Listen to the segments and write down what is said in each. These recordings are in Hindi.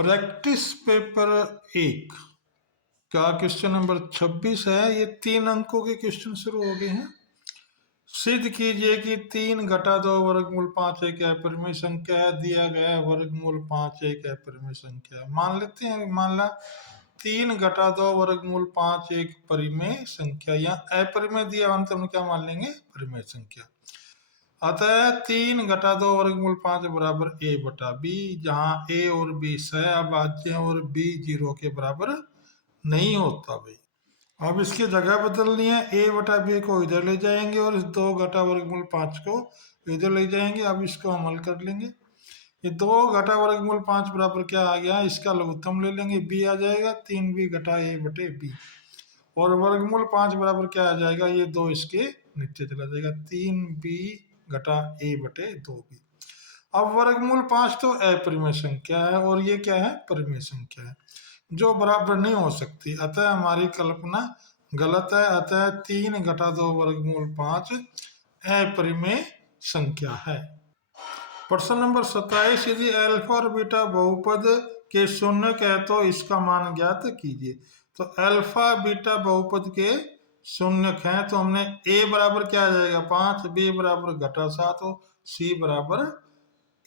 प्रैक्टिस पेपर 1 का क्वेश्चन नंबर 26 है। ये 3 अंकों के क्वेश्चन शुरू हो गए हैं। सिद्ध कीजिए कि 3 घटा 2 वर्गमूल 5 एक अपरिमेय संख्या है। दिया गया है वर्गमूल 5 एक अपरिमेय संख्या है। मान लेते हैं, मान ला 3 घटा 2 वर्गमूल 5 एक परिमेय संख्या या अपरिमेय दिया अंत में क्या मान लेंगे, परिमेय संख्या। अतः 3 घटा 2 वर्गमूल 5 बराबर a बटा b, जहां a और b सहअभाज्य और b 0 के बराबर नहीं होता भाई। अब इसकी जगह बदलनी है, a बटा b को इधर ले जाएंगे और इस 2 घटा वर्गमूल 5 को इधर ले जाएंगे। अब इसको हम हल कर लेंगे। ये 2 घटा वर्गमूल 5 बराबर क्या आ गया, इसका लघुत्तम ले लेंगे, b आ जाएगा 3b घटा a बटे b, और वर्गमूल 5 बराबर क्या आ जाएगा, ये 2 इसके नीचे चला जाएगा, 3b घटा a बटे 2b। अब वर्गमूल 5 तो अपरिमेय संख्या है और ये क्या है, परिमेय संख्या है जो बराबर नहीं हो सकती। अतः हमारी कल्पना गलत है। अतः 3 घटा 2 वर्गमूल 5 अपरिमेय संख्या है। प्रश्न नंबर 27, यदि अल्फा और बीटा बहुपद के शून्य है तो इसका मान ज्ञात कीजिए। तो अल्फा बीटा बहुपद के शून्य है तो हमने a बराबर क्या आ जाएगा 5, b बराबर घटा 7 और c बराबर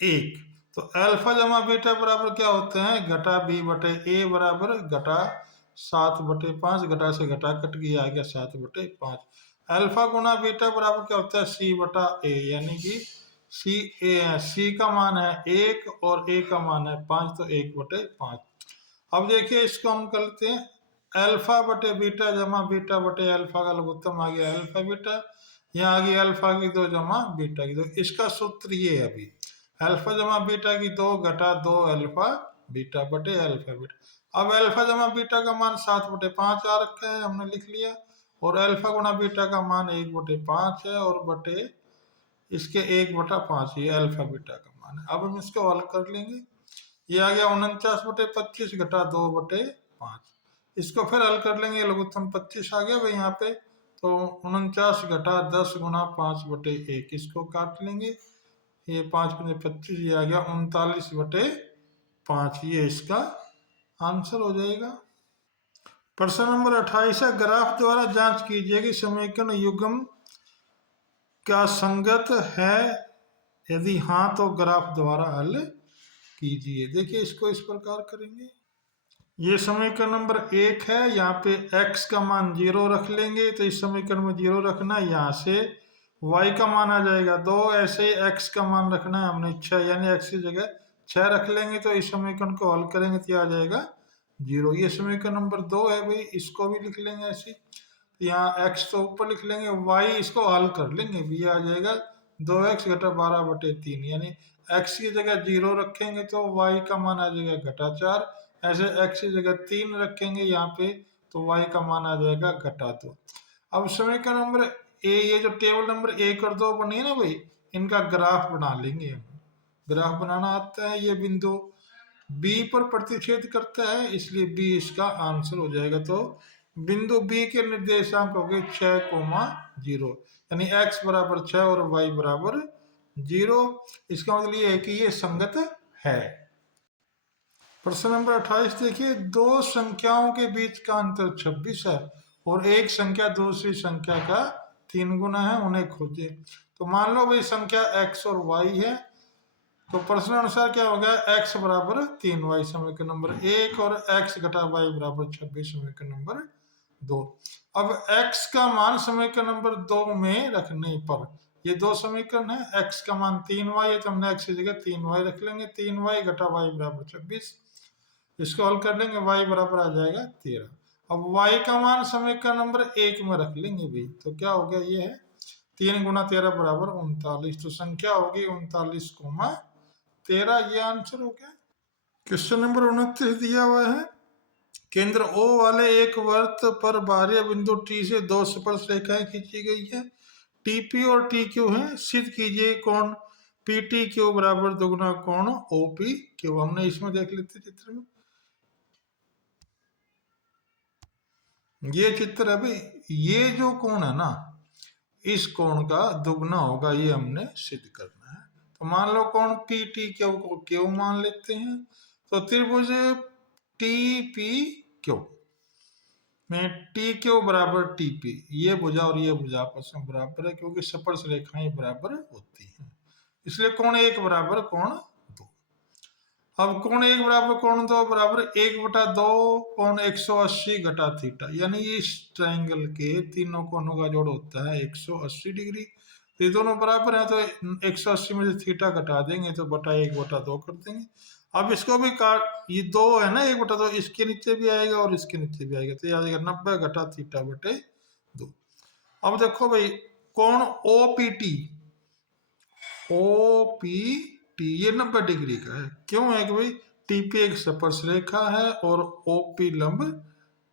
1। तो अल्फा जमा बीटा बराबर क्या होते हैं, घटा b बटे a बराबर घटा 7 बटे 5, घटा से घटा कट गया, आ गया 7 बटे 5। अल्फा गुना बीटा बराबर क्या होता है c बटा a, यानी कि c का मान है 1 और a का मान है 5, तो 1 बटे 5। अब देखिए इसको हम करते हैं, अल्फा बटे बीटा जमा बीटा बटे अल्फा का लघुत्तम आ गया अल्फा बीटा, यहाँ आ गई अल्फा की 2 जमा बीटा की 2। इसका सूत्र ये है अभी, अल्फा जमा बीटा की 2 घटा 2 अल्फा बीटा बटे अल्फा बीटा। अब अल्फा जमा बीटा का मान 7 बटे 5 आ रखा है, हमने लिख लिया, और अल्फा गुणा बीटा का मान 1 बटे 5 है, और बटे इसके 1 बटा 5 ये अल्फा बीटा का मान है। अब हम इसको हल कर लेंगे, ये आ गया 49 बटे 25 घटा 2 बटे 5। इसको फिर हल कर लेंगे, लघुत्तम 25 आ गया भाई यहाँ पे, तो 49 घटा 10 गुना 5 बटे 1, इसको काट लेंगे, ये 5 बटे 25, ये आ गया 39 बटे 5, ये इसका आंसर हो जाएगा। प्रश्न नंबर 28 है, ग्राफ द्वारा जांच कीजिए कि समीकरण युग्म क्या संगत है, यदि हाँ तो ग्राफ द्वारा हल कीजिए। देखिए इसको इस प्रकार करेंगे, ये समीकरण नंबर 1 है, यहाँ पे x का मान 0 रख लेंगे, तो इस समीकरण में 0 रखना है, यहाँ से y का मान आ जाएगा 2, ऐसे ही x का मान रखना है हमने 6, यानी x की जगह 6 रख लेंगे, तो इस समीकरण को हल करेंगे तो आ जाएगा 0। ये समीकरण नंबर 2 है भाई, इसको भी लिख लेंगे ऐसे, तो यहाँ x तो ऊपर लिख लेंगे, y इसको हल कर लेंगे, भी आ जाएगा 2x घटा 12 बटे 3, यानी x की जगह 0 रखेंगे तो y का मान आ जाएगा घटा 4, ऐसे x की जगह 3 रखेंगे यहाँ पे तो y का मान आ जाएगा घटा 2। अब समीकरण नंबर ये जो टेबल नंबर 1 और 2 बनी है ना भाई, इनका ग्राफ बना लेंगे। ग्राफ बनाना आता है, ये बिंदु B पर प्रतिच्छेद करता है, इसलिए B इसका आंसर हो जाएगा। तो बिंदु B के निर्देशांक हो गए 6,0, यानी x बराबर 6 और y बराबर 0। इसका मतलब ये है कि ये संगत है। प्रश्न नंबर 28 देखिए, 2 संख्याओं के बीच का अंतर 26 है और एक संख्या दूसरी संख्या का 3 गुना है, उन्हें खोजें। तो मान लो भाई संख्या x और y है, तो प्रश्न अनुसार क्या होगा, x बराबर 3y समीकरण नंबर 1 और x घटा y बराबर 26 समीकरण नंबर 2। अब x का मान समीकरण नंबर 2 में रखने पर, ये 2 समीकरण है, x का मान 3y है तो हमने x की जगह 3y रख लेंगे, 3y घटा y बराबर 26, इसको हल कर लेंगे, y बराबर आ जाएगा 13। अब y का मान समीकरण नंबर 1 में रख लेंगे भाई, तो क्या हो गया, ये है 3 गुना 13 बराबर 39, तो संख्या होगी 39,13, ये आंसर हो गया। क्वेश्चन नंबर 29 दिया हुआ है, केंद्र O वाले एक वृत्त पर बाह्य बिंदु T से 2 स्पर्श रेखाएं खींची गई है, TP और TQ है, सिद्ध कीजिए कोण PTQ बराबर दुगुना कोण OPQ। हमने इसमें देख लेते चित्र में, ये चित्र है भाई, ये जो कोण है ना, इस कोण का दुगना होगा, ये हमने सिद्ध करना है। तो मान लो कोण PTQ को Q मान लेते हैं, तो त्रिभुज टी पी क्यू में टी क्यू बराबर टी पी, ये भुजा और ये भुजा आपस में बराबर है क्योंकि स्पर्श रेखाएं बराबर होती हैं, इसलिए कोण एक बराबर कोण दो। अब कोण एक बराबर कोण दो बराबर 1/2 कोण 180 घटा थीटा, यानी इस ट्रायंगल के तीनों कोणों का जोड़ होता है 180 डिग्री। तो ये दोनों बराबर है तो 180 में से थीटा घटा देंगे तो बटा 1/2 कर देंगे। अब इसको भी काट, ये दो है ना 1/2, इसके नीचे भी आएगा और इसके नीचे भी आएगा, तो ये आ जाएगा 90 घटा थीटा बटे 2। अब देखो भाई कोण ओपीटी, ओपीटी ये 90 डिग्री का है, क्यों है कि भाई टीपी एक स्पर्श रेखा है और ओपी लंब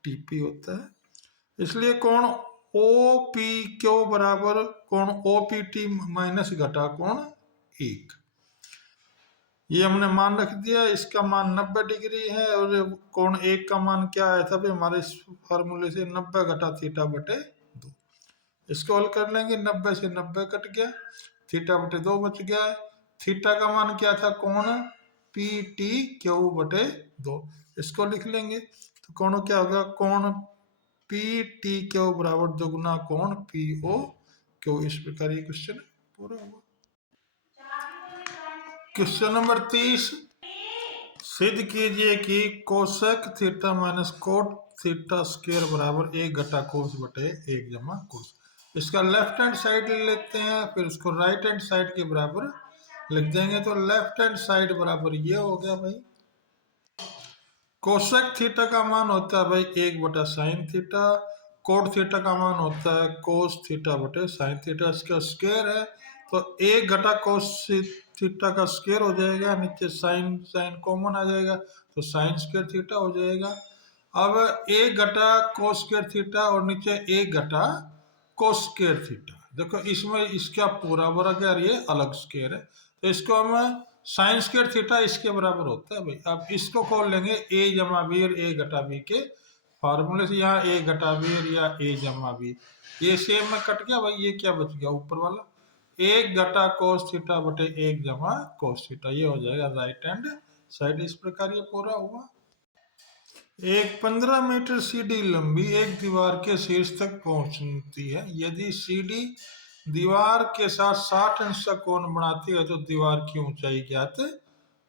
टीपी होता है, इसलिए कोण ओपी क्यू बराबर कोण ओपीटी माइनस घटा कोण 1। ये हमने मान रख दिया, इसका मान 90 डिग्री है और कोण 1 का मान क्या आया था भाई हमारे इस फॉर्मूले से 90 घटा थीटा बटे 2। इसको हल कर लेंगे, 90 से 90 कट गया, थीटा बटे 2 बच गया है। थीटा का मान क्या था कोण पी टी क्यू बटे 2, इसको लिख लेंगे तो कोण क्या होगा कोण पी टी क्यू बराबर दोगुना कोण पी ओ क्यू। इस प्रकार ये क्वेश्चन पूरा हुआ। क्वेश्चन नंबर 30, सिद्ध कीजिए कि cosec theta minus cot theta square बराबर 1 घटा कोस बटे 1 जमा कोस। इसका लेफ्ट हैंड साइड ले लेते हैं, फिर उसको राइट हैंड साइड के बराबर लिख देंगे, तो लेफ्ट हैंड साइड बराबर ये हो गया भाई, कोसेक थीटा का मान होता है भाई 1 बटा साइन थीटा, कोट थीटा का मान होता है कोस थीटा बटे साइन थीटा, इसका स्क्वायर है तो 1 घटा कोस थीटा का स्क्वायर हो जाएगा, नीचे साइन साइन कॉमन आ जाएगा तो साइन स्क्वायर थीटा हो जाएगा। अब 1 घटा कोस स्क्वायर थीटा और नीचे 1 घटा कोस स्क्वायर थीटा, देखो इसमें इसका पूरा वर्ग है और ये अलग स्क्वायर है, तो इसको हम साइन स्क्वायर थीटा इसके बराबर होता है भाई। अब इसको खोल लेंगे a जमा बी और a घटा बी के फॉर्मूले से, यहाँ a घटा बी और या a जमा बी, ये सेम में कट गया भाई, ये क्या बच गया ऊपर वाला 1 घटा कोस थीटा बटे 1 जमा कोस थीटा, ये हो जाएगा राइट हैंड साइड। इस प्रकार ये पूरा हुआ। एक 15 मीटर सीढ़ी लंबी एक दीवार के शीर्ष तक पहुंचती है, यदि सीढ़ी दीवार के साथ 60 अंश का कोण बनाती है तो दीवार की ऊंचाई ज्ञात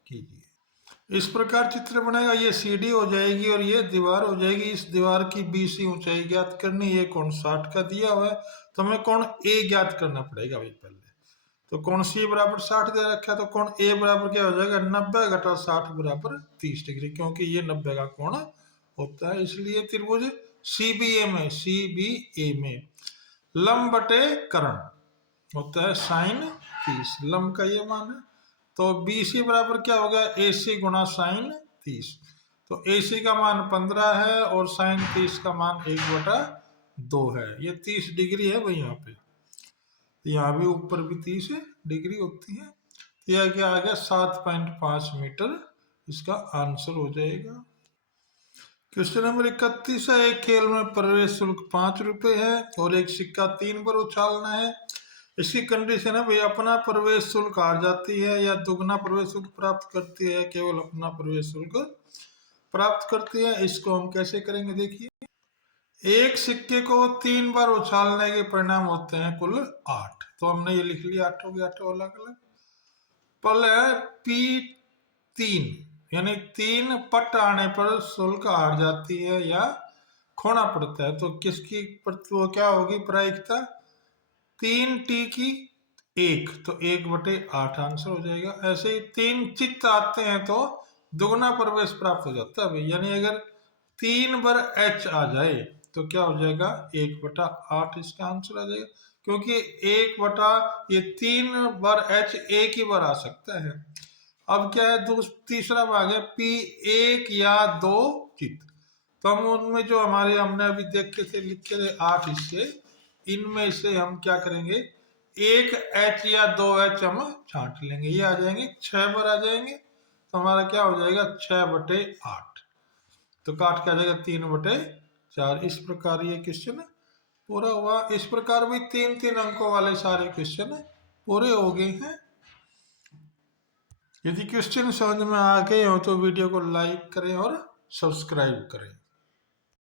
कीजिए। इस प्रकार चित्र बनेगा, ये सीढ़ी हो जाएगी और ये दीवार हो जाएगी, इस दीवार की बीसी ऊंचाई ज्ञात करनी, ये कोण 60 का दिया हुआ है तो हमें कोण ए ज्ञात करना पड़ेगा भाई पहले, तो कोण सी बराबर 60 दे रखा है तो कोण ए बराबर क्या हो जाएगा 90 घटा 60 बराबर 30 डिग्री, क्योंकि ये 90 का कोण होता है, इसलिए त्रिभुज सीबीए में लंब बटे कर्ण होता है साइन 30, लंब का ये मान है, तो बीसी बराबर क्या हो गया एसी गुणा साइन 30, तो एसी का मान 15 है और साइन 30 का मान 1/2 है, ये 30 डिग्री है भाई, यहाँ पे यहाँ भी ऊपर भी 30 डिग्री होती है, यह क्या आ गया 7.5 मीटर, इसका आंसर हो जाएगा। क्वेश्चन नंबर 31 है, एक खेल में प्रवेश शुल्क 5 रुपए है और एक सिक्का 3 बार उछालना है, इसकी कंडीशन है भाई अपना प्रवेश शुल्क हार जाती है या दुगना प्रवेश शुल्क प्राप्त करती है, केवल अपना प्रवेश शुल्क प्राप्त करती है। इसको हम कैसे करेंगे देखिए, एक सिक्के को 3 बार उछालने के परिणाम होते हैं कुल 8, तो हमने ये लिख लिया 8 हो गया, 8 अलग अलग। पहले P3 यानी 3 पट आने पर शुल्क हार जाती है या खोना पड़ता है, तो किसकी वो क्या होगी प्रायिकता 3T की 1, तो 1/8 आंसर हो जाएगा। ऐसे ही 3 चित्त आते हैं तो दुगना प्रवेश प्राप्त हो जाता है भाई, यानी अगर 3 बार H आ जाए तो क्या हो जाएगा 1/8, इसका आंसर आ जाएगा, क्योंकि 3 बार H एक ही बार आ सकता है। अब क्या है तीसरा भाग है P1 या 2 चित्त, तो हम उनमें जो हमने अभी देखे थे लिखे थे 8 हिस्से, इनमें से हम क्या करेंगे 1 H या 2 H हम छांट लेंगे, ये आ जाएंगे 6 बार आ जाएंगे, तो हमारा क्या हो जाएगा 6/8, तो काट के आ जाएगा 3/4। इस प्रकार ये क्वेश्चन पूरा हुआ। इस प्रकार भी 3-3 अंकों वाले सारे क्वेश्चन पूरे हो गए हैं। यदि क्वेश्चन समझ में आ गए हो तो वीडियो को लाइक करें और सब्सक्राइब करें।